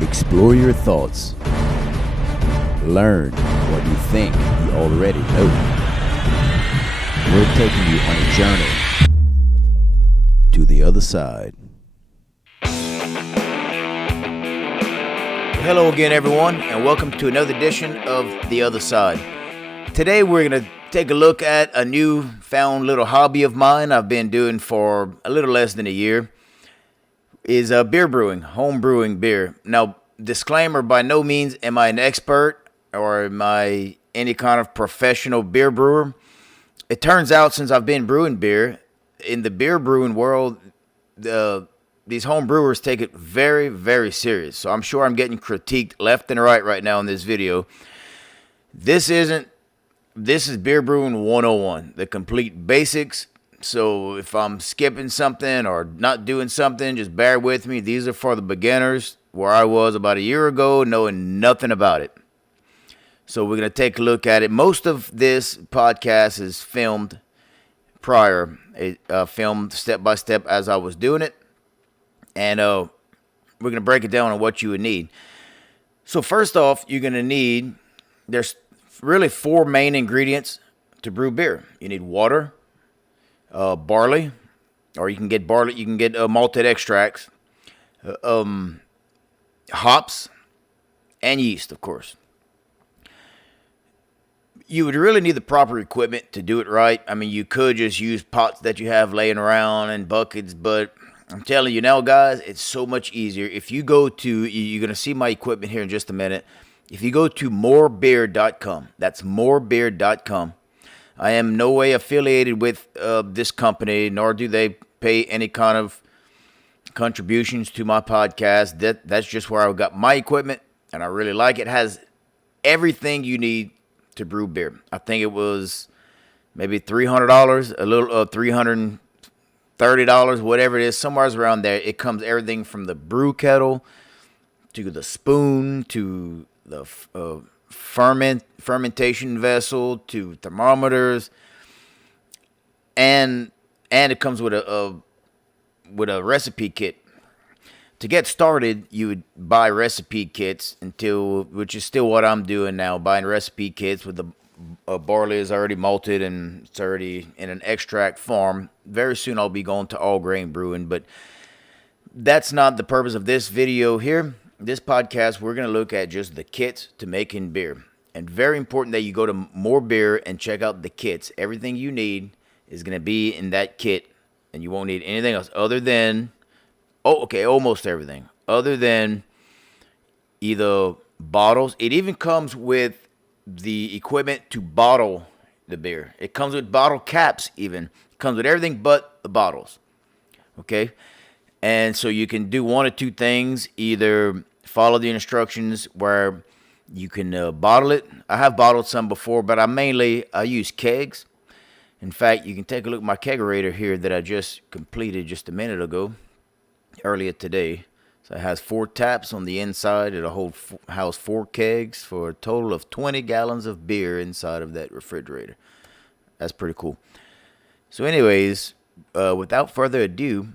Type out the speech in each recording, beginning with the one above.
Explore your thoughts. Learn what you think you already know. We're taking you on a journey to the other side. Hello again, everyone, and welcome to another edition of The Other Side. Today we're going to take a look at a newfound little hobby of mine I've been doing for a little less than a year. Is beer brewing, home brewing beer. Now, disclaimer, by no means am I an expert or am I any kind of professional beer brewer. It turns out since I've been brewing beer, in the beer brewing world, these home brewers take it very, very serious. So I'm sure I'm getting critiqued left and right now in this video. This is beer brewing 101, the complete basics. So if I'm skipping something or not doing something, just bear with me. These are for the beginners, where I was about a year ago, knowing nothing about it. So we're going to take a look at it. Most of this podcast is filmed prior, filmed step by step as I was doing it. And we're going to break it down on what you would need. So first off, you're going to need, there's really four main ingredients to brew beer. You need water, barley, or you can get barley, you can get malted extracts, hops, and yeast, of course. You would really need the proper equipment to do it right. I mean, you could just use pots that you have laying around and buckets, but I'm telling you now, guys, it's so much easier. If you go to, you're going to see my equipment here in just a minute. If you go to morebeer.com, that's morebeer.com. I am no way affiliated with this company, nor do they pay any kind of contributions to my podcast. That's just where I got my equipment, and I really like it. It has everything you need to brew beer. I think it was maybe $300, a little $330, whatever it is, somewhere around there. It comes everything from the brew kettle to the spoon to the fermentation vessel to thermometers, and it comes with a recipe kit. To get started, you would buy recipe kits which is still what I'm doing now, buying recipe kits with the barley is already malted and it's already in an extract form. Very soon I'll be going to all grain brewing, but that's not the purpose of this video here. This podcast, we're going to look at just the kits to making beer. And very important that you go to More Beer and check out the kits. Everything you need is going to be in that kit, and you won't need anything else other than, almost everything, other than either bottles. It even comes with the equipment to bottle the beer. It comes with bottle caps even. It comes with everything but the bottles. Okay? And so you can do one or two things. Either follow the instructions where you can bottle it. I have bottled some before, but I use kegs. In fact, you can take a look at my kegerator here that I just completed just a minute ago, earlier today. So it has 4 taps on the inside. It'll house 4 kegs for a total of 20 gallons of beer inside of that refrigerator. That's pretty cool. So anyways, without further ado,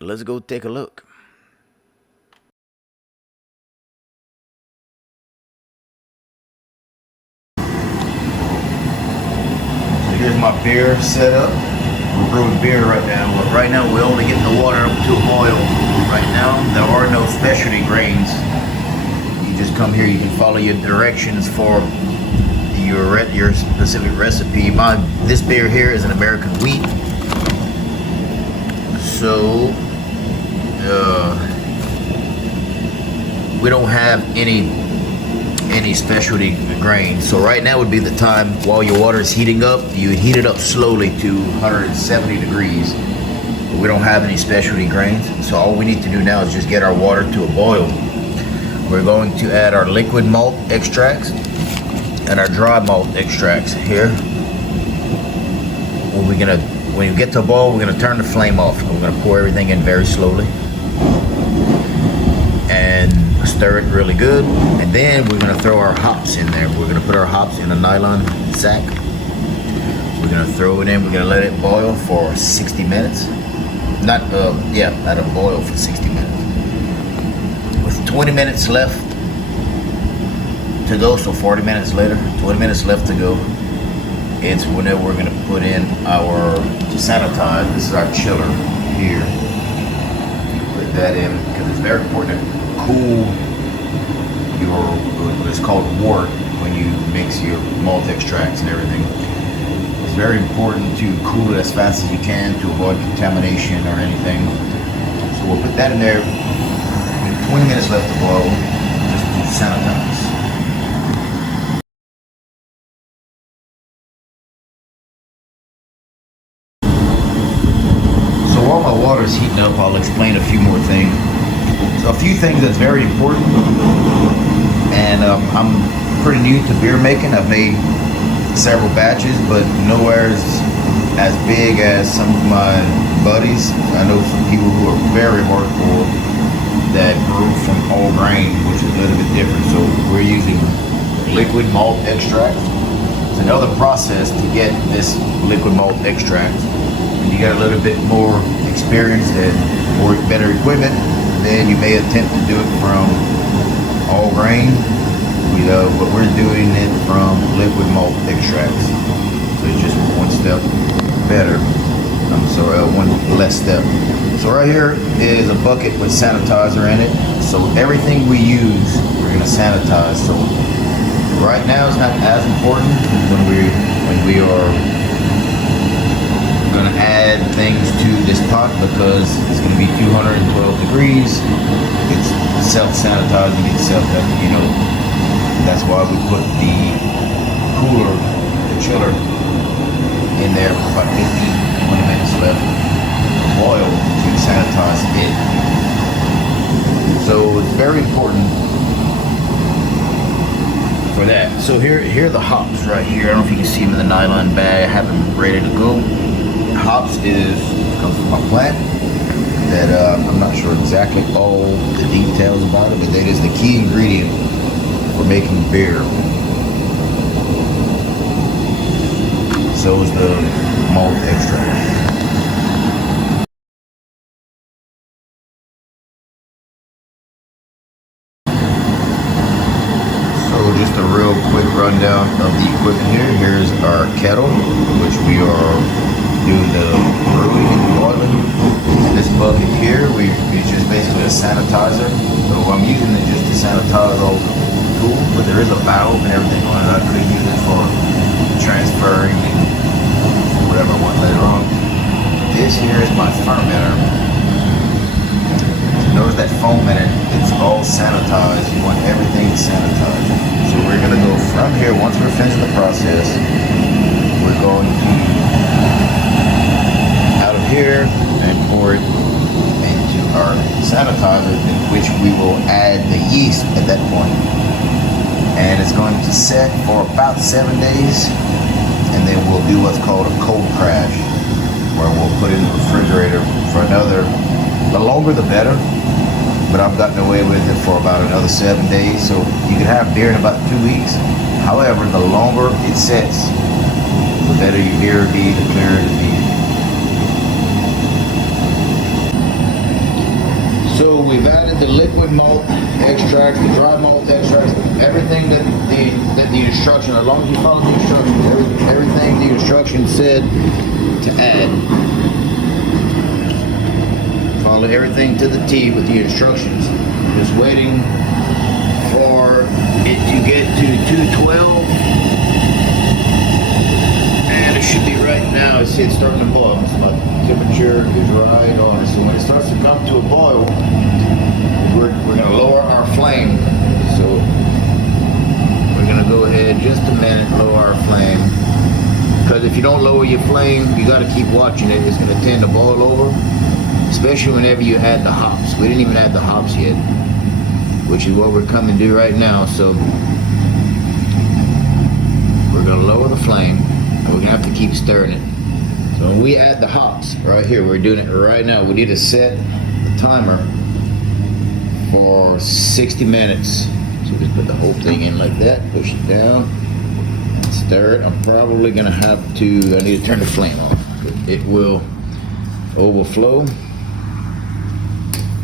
let's go take a look. Here's my beer setup. We're brewing beer right now. Right now we're only getting the water up to a boil. Right now there are no specialty grains. You just come here, you can follow your directions for your specific recipe. This beer here is an American wheat. So we don't have any specialty grains. So right now would be the time, while your water is heating up, you would heat it up slowly to 170 degrees. But we don't have any specialty grains. So all we need to do now is just get our water to a boil. We're going to add our liquid malt extracts and our dry malt extracts here. When you get to a boil, we're gonna turn the flame off. We're gonna pour everything in very slowly and stir it really good. And then we're gonna throw our hops in there. We're gonna put our hops in a nylon sack. We're gonna throw it in. We're gonna let it boil for 60 minutes. Let it boil for 60 minutes with 20 minutes left to go, so 40 minutes later, 20 minutes left to go. It's whenever we're going to put in our, to sanitize, this is our chiller here. Put that in, because it's very important to cool your, what is called wort, when you mix your malt extracts and everything. It's very important to cool it as fast as you can to avoid contamination or anything. So we'll put that in there. 20 minutes left to boil, just to sanitize. So while my water is heating up, I'll explain a few more things. So a few things that's very important, and I'm pretty new to beer making. I've made several batches, but nowhere as big as some of my buddies. I know some people who are very hardcore that brew from all grain, which is a little bit different. So we're using liquid malt extract. It's another process to get this liquid malt extract. And you got a little bit more experience and more better equipment, then you may attempt to do it from all grain. But we're doing it from liquid malt extracts. So it's just one step better. One less step. So right here is a bucket with sanitizer in it. So everything we use, we're gonna sanitize. So right now it's not as important when we are gonna add things to this pot, because it's gonna be 212 degrees. It's self-sanitizing itself, that's why we put the cooler, the chiller in there for about 15-20 minutes left to boil to sanitize it. So it's very important for that. So here are the hops right here. I don't know if you can see them in the nylon bag. I have them ready to go. Hops comes from a plant that I'm not sure exactly all the details about it, but that is the key ingredient for making beer. So is the malt extract. So just a real quick rundown of the equipment here. Here's our kettle, which we are doing the brewing and boiling. This bucket here, it's just basically a sanitizer. So I'm using it just to sanitize all the tools, but there is a valve and everything on it. I could use it for transferring and whatever I want later on. This here is my fermenter. So notice that foam in it, it's all sanitized. You want everything sanitized. So we're gonna go from here, once we're finished the process, we're going to out of here and pour it into our sanitizer, in which we will add the yeast at that point. And it's going to set for about 7 days, and then we'll do what's called a cold crash, where we'll put it in the refrigerator for the longer the better, but I've gotten away with it for about another 7 days, so you can have beer in about 2 weeks. However, the longer it sets, the better your beer will be, the clearer it will be. So we've added the liquid malt extract, the dry malt extract, everything that the instruction, as long as you follow the instructions, everything the instructions said to add. Follow everything to the T with the instructions. Just waiting for it to get to 212. And it should be right now. It's starting to boil. So my temperature is right on. So when it starts to come to a boil, we're going to lower our flame. So we're going to go ahead just a minute, lower our flame. Because if you don't lower your flame, you got to keep watching it. It's going to tend to boil over, especially whenever you add the hops. We didn't even add the hops yet, which is what we're coming to do right now. So we're going to lower the flame, and we're going to have to keep stirring it. So when we add the hops right here, we're doing it right now. We need to set the timer for 60 minutes. So just put the whole thing in like that, push it down, stir it. I'm probably gonna have to, I need to turn the flame off. It will overflow.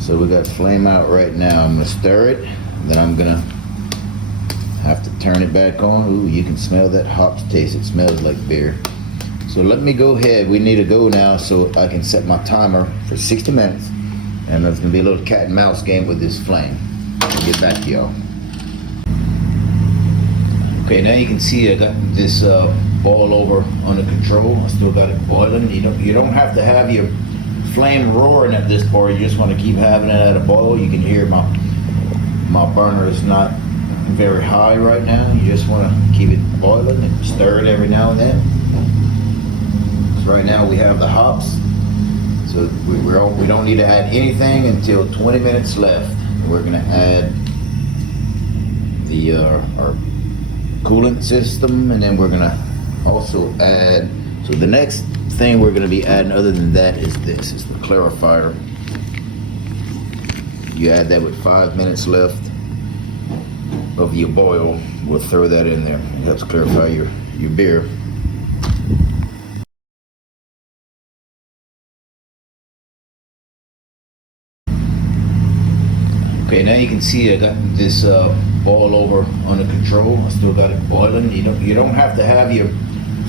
So we got flame out right now. I'm gonna stir it, then I'm gonna have to turn it back on. Ooh, you can smell that hops taste. It smells like beer. So let me go ahead. We need to go now so I can set my timer for 60 minutes. And there's gonna be a little cat and mouse game with this flame. I'll get back to y'all. Okay, now you can see I got this boil over under control. I still got it boiling. You don't have to have your flame roaring at this point. You just want to keep having it at a boil. You can hear my burner is not very high right now. You just want to keep it boiling and stir it every now and then. So right now we have the hops. So we don't need to add anything until 20 minutes left. We're gonna add the our coolant system, and then we're gonna also add. So the next thing we're gonna be adding, other than that, is this. It's the clarifier. You add that with 5 minutes left of your boil. We'll throw that in there. It helps clarify your beer. Okay, now you can see I got this boil over under control. I still got it boiling. You don't have to have your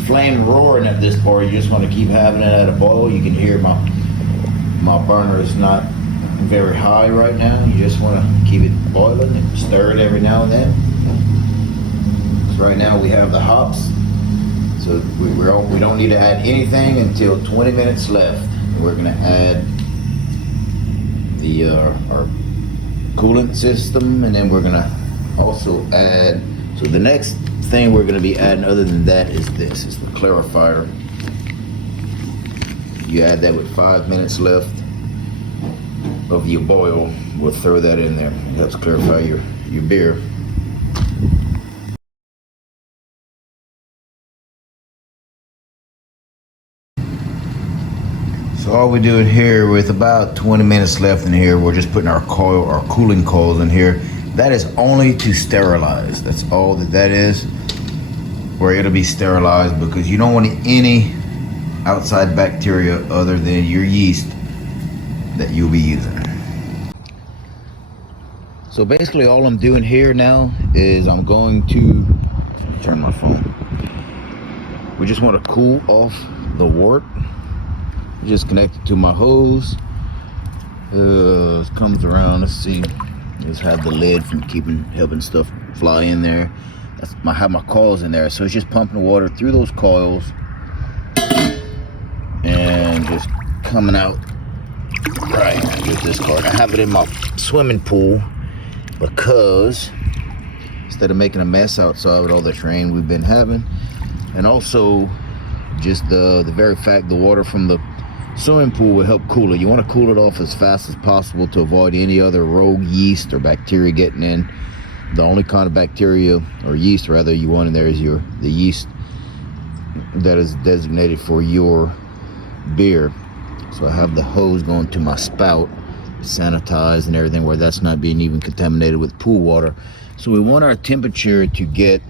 flame roaring at this point. You just want to keep having it at a boil. You can hear my burner is not very high right now. You just want to keep it boiling and stir it every now and then. So right now we have the hops. So we don't need to add anything until 20 minutes left. We're gonna add the our coolant system, and then we're gonna also add. So the next thing we're gonna be adding, other than that, is this. It's the clarifier. You add that with 5 minutes left of your boil. We'll throw that in there. It helps clarify your beer. So all we're doing here, with about 20 minutes left in here, we're just putting our cooling coils in here. That is only to sterilize. That's all that is. Where it'll be sterilized, because you don't want any outside bacteria other than your yeast that you'll be using. So basically all I'm doing here now is I'm going to turn my phone. We just want to cool off the wort. Just connected to my hose. It comes around. Let's see. Just have the lid from helping stuff fly in there. I have my coils in there, so it's just pumping water through those coils and just coming out right with this card. I have it in my swimming pool because instead of making a mess outside with all the rain we've been having, and also just the very fact the water from the swimming pool will help cool it. You want to cool it off as fast as possible to avoid any other rogue yeast or bacteria getting in. The only kind of bacteria, or yeast rather, you want in there is the yeast that is designated for your beer. So I have the hose going to my spout, sanitized and everything, where that's not being even contaminated with pool water. So we want our temperature to get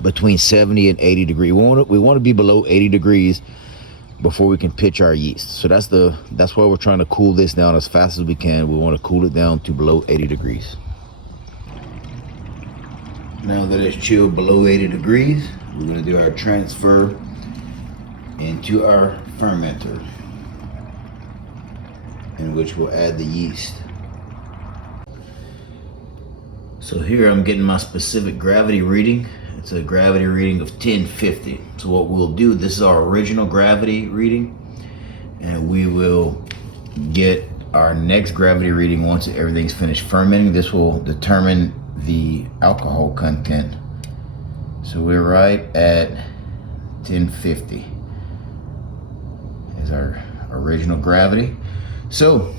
between 70 and 80 degrees. We want to be below 80 degrees before we can pitch our yeast. So that's why we're trying to cool this down as fast as we can. We want to cool it down to below 80 degrees. Now that it's chilled below 80 degrees, we're going to do our transfer into our fermenter, in which we'll add the yeast. So here I'm getting my specific gravity reading. It's a gravity reading of 1050. So what we'll do, this is our original gravity reading, and we will get our next gravity reading once everything's finished fermenting. This will determine the alcohol content. So we're right at 1050 is our original gravity. So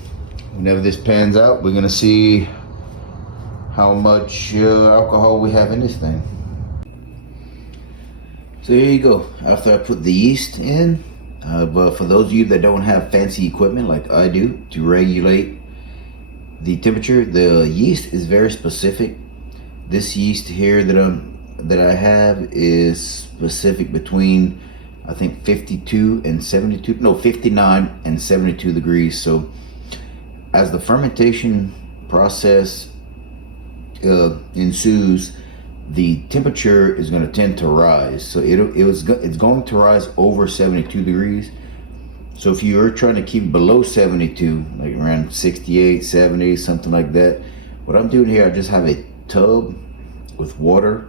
whenever this pans out, we're gonna see how much alcohol we have in this thing. So here you go. After I put the yeast in, but for those of you that don't have fancy equipment like I do to regulate the temperature, the yeast is very specific. This yeast here that I have is specific between, I think, 59 and 72 degrees. So as the fermentation process ensues, the temperature is going to tend to rise. So it's going to rise over 72 degrees. So if you're trying to keep below 72, like around 68, 70, something like that, what I'm doing here, I just have a tub with water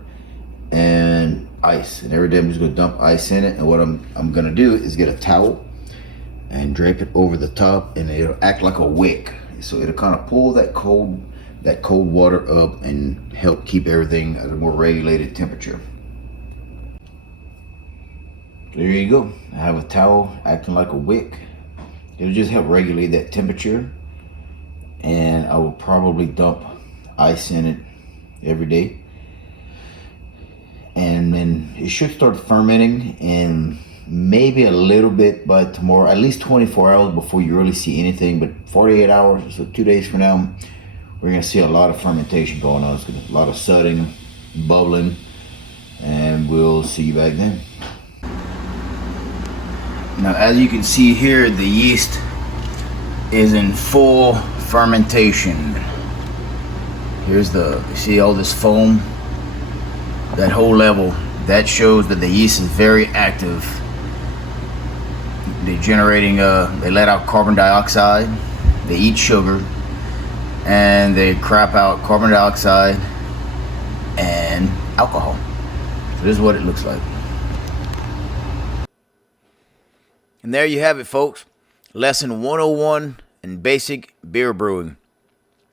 and ice, and every day I'm just going to dump ice in it. And what I'm going to do is get a towel and drape it over the top, and it'll act like a wick. So it'll kind of pull that cold water up and help keep everything at a more regulated temperature. There you go. I have a towel acting like a wick. It'll just help regulate that temperature, and I will probably dump ice in it every day, and then it should start fermenting in maybe a little bit by tomorrow, at least 24 hours before you really see anything. But 48 hours, so 2 days from now, we're gonna see a lot of fermentation going on. It's gonna be a lot of sudding, bubbling, and we'll see you back then. Now, as you can see here, the yeast is in full fermentation. Here's see all this foam? That whole level, that shows that the yeast is very active. They're generating, they let out carbon dioxide, they eat sugar, and they crap out carbon dioxide and alcohol. So this is what it looks like. And there you have it, folks. Lesson 101 in basic beer brewing.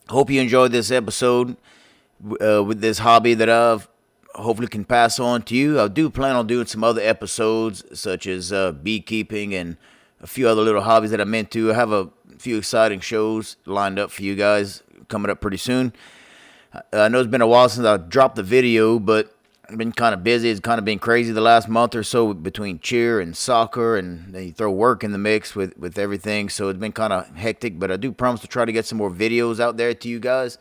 Hope you enjoyed this episode with this hobby that I've hopefully can pass on to you. I do plan on doing some other episodes, such as beekeeping and a few other little hobbies that I'm into. I have a few exciting shows lined up for you guys coming up pretty soon. I know it's been a while since I dropped the video, but I've been kind of busy. It's kind of been crazy the last month or so between cheer and soccer, and then you throw work in the mix with everything. So it's been kind of hectic, but I do promise to try to get some more videos out there to you guys.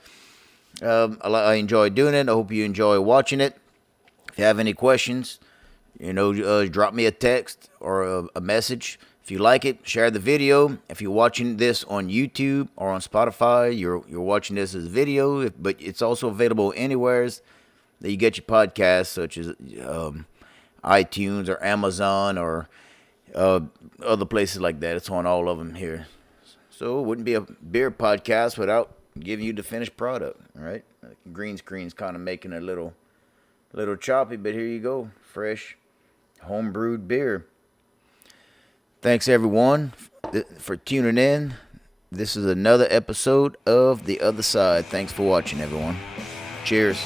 I enjoy doing it. I hope you enjoy watching it. If you have any questions, drop me a text or a message. If you like it, share the video. If you're watching this on YouTube or on Spotify, you're watching this as a video, but it's also available anywhere that you get your podcasts, such as iTunes or Amazon or other places like that. It's on all of them here. So it wouldn't be a beer podcast without giving you the finished product, all right? Green screen's kind of making it a little choppy, but here you go. Fresh, home-brewed beer. Thanks, everyone, for tuning in. This is another episode of The Other Side. Thanks for watching, everyone. Cheers.